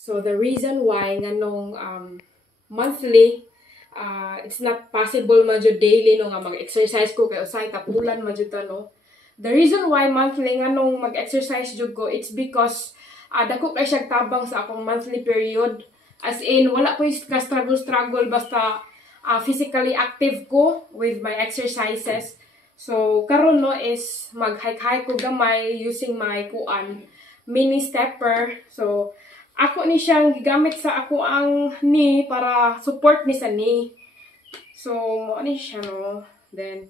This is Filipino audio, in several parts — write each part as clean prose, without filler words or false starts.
So the reason why nganong monthly it's not possible man jud daily no nga mag-exercise ko kay usay tapulan man jud no. The reason why monthly nganong mag-exercise jud ko, it's because dako kay siya tabang sa akong monthly period. As in wala ko ka struggle basta physically active ko with my exercises. So karon no is mag-hike ko gamay using my mini stepper. So ako ni siyang gigamit sa ako ang knee para support ni sa knee. So mo ani siya no. Then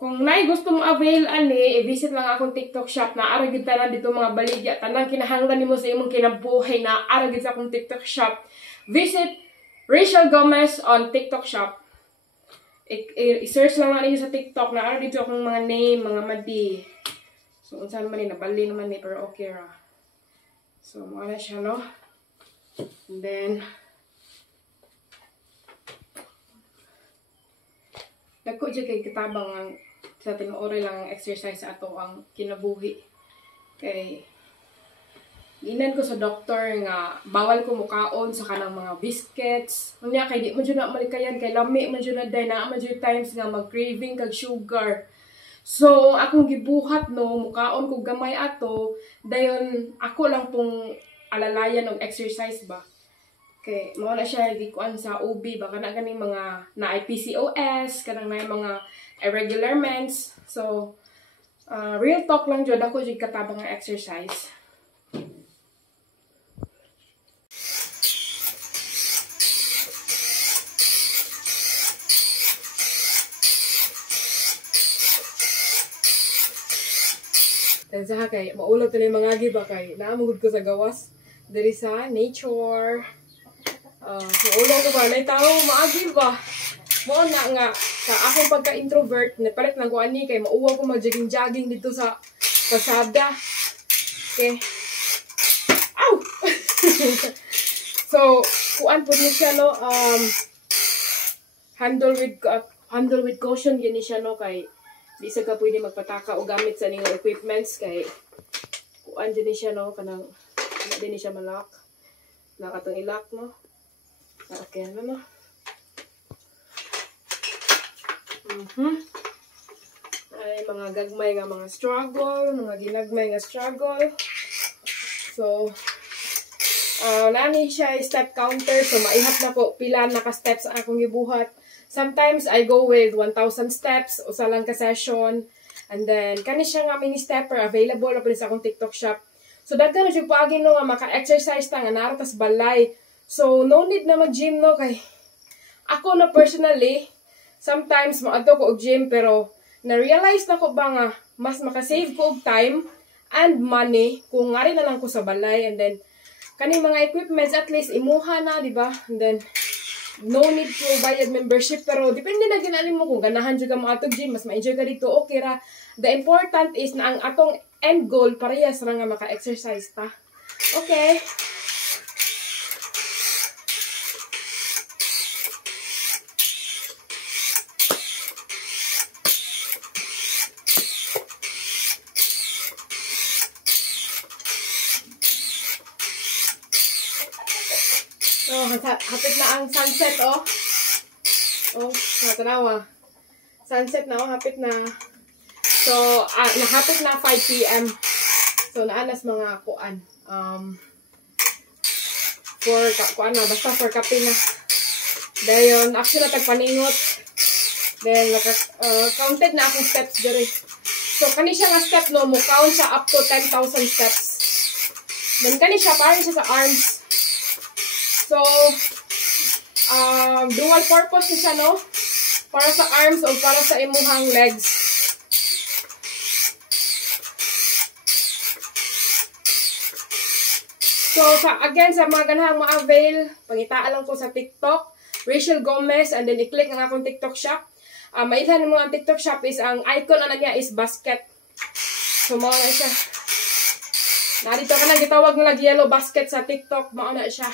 kung nay gusto mo avail ani, i-visit lang akong TikTok shop na ara gid tanan dito mga baligya tanang kinahanglan nimo sa imong kinabuhi na ara gid sa akong TikTok shop. Visit Rachel Gomez on TikTok shop. I-search lang ninyo sa TikTok na ara dito akong mga name, mga madi. So unsa man ni nabali naman ni pero okay ra. So mo na siya no. And then dako jud kay kitabang ang sa tinuoray lang ang exercise sa ato ang kinabuhi. Kay ginan ko sa doktor nga bawal ko mukaon sa kanang mga biscuits. Unya kay di man jud na malikayan kay lami man jud na day na man jud times nga mag-craving kag sugar. So akong gibuhat no mukaon ko gamay ato dayon ako lang pong alalayan og exercise ba. Okay, mao na siya gikuan sa OB baka na ganing mga na PCOS kanang na mga irregular mens. So real talk lang jud ako jud katabang nga exercise. Sa kay maulog to ni mga giba kay naamugod ko sa gawas diri sa nature. Maulog ko ba nay tao maagi ba? Mo na nga sa akong pagka-introvert napalit lang ko ani kay mauwa ko mag-jogging dito sa kalsada. Okay. Ow. So, kuan pud ni siya no handle with caution gini siya no kay di sa ka pwede magpataka o gamit sa ning equipments kay kuan din siya no kanang din siya malak na katong ilak no. Okay na no. Ay mga gagmay nga mga struggle, mga ginagmay nga struggle. So nani siya step counter so maihat na ko pila na ka steps ang akong gibuhat. Sometimes I go with 1,000 steps usa lang ka session. And then kani siya nga mini stepper available na sa akong TikTok shop. So daghan na jud paagi no nga maka-exercise ta nga nara tas balay. So no need na mag-gym no kay ako na personally sometimes moadto ko og gym pero na-realize na ko ba nga mas maka-save ko og time and money kung ngari na lang ko sa balay. And then kaning mga equipments at least imuha na, di ba? And then no need to bayad membership pero depende na ginalin mo kung ganahan jud ka mo atog gym mas ma-enjoy ka dito okay ra. The important is na ang atong end goal parehas ra nga maka-exercise ta. Okay. So, hapit na ang sunset, oh. Oh, natanawa. Sunset na, oh, hapit na. So, nahapit na 5 PM. So, naanas mga kuan. Basta for kape na. Dayon, actually, tagpaningot. Then, counted na akong steps diri. So, kani siya nga step, no, mo count siya up to 10,000 steps. Then, kani siya, parang siya sa arms. So, dual purpose niya siya, no? Para sa arms o para sa imuhang legs. So, again, sa mga ganahang ma-avail, pangitaan lang ko sa TikTok, Rachel Gomez, and then i-click ang akong TikTok shop. Mailhan mo ang TikTok shop is, ang icon na niya is basket. So, mao na siya. Narito ka na, gitawag nila yellow basket sa TikTok, mao na siya.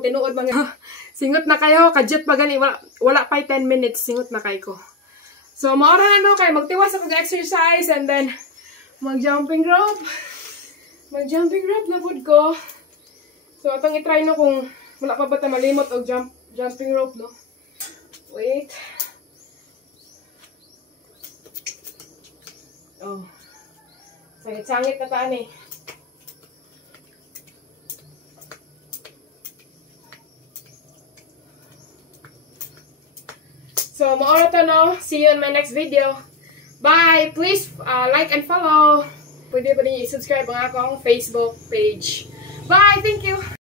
akong tinuod mga. Singot na kayo, kadyot pa gani, wala pa 10 minutes, singot na kayo ko. So, maura na no, kay magtiwas ako exercise and then mag-jumping rope. Mag-jumping rope na food ko. So, atong itry no kung wala pa ba ta malimot o jumping rope, no? Wait. Oh. Sangit-sangit na taan eh. So, maura to no. See you in my next video. Bye! Please like and follow. Pwede pa rin i-subscribe ang akong Facebook page. Bye! Thank you!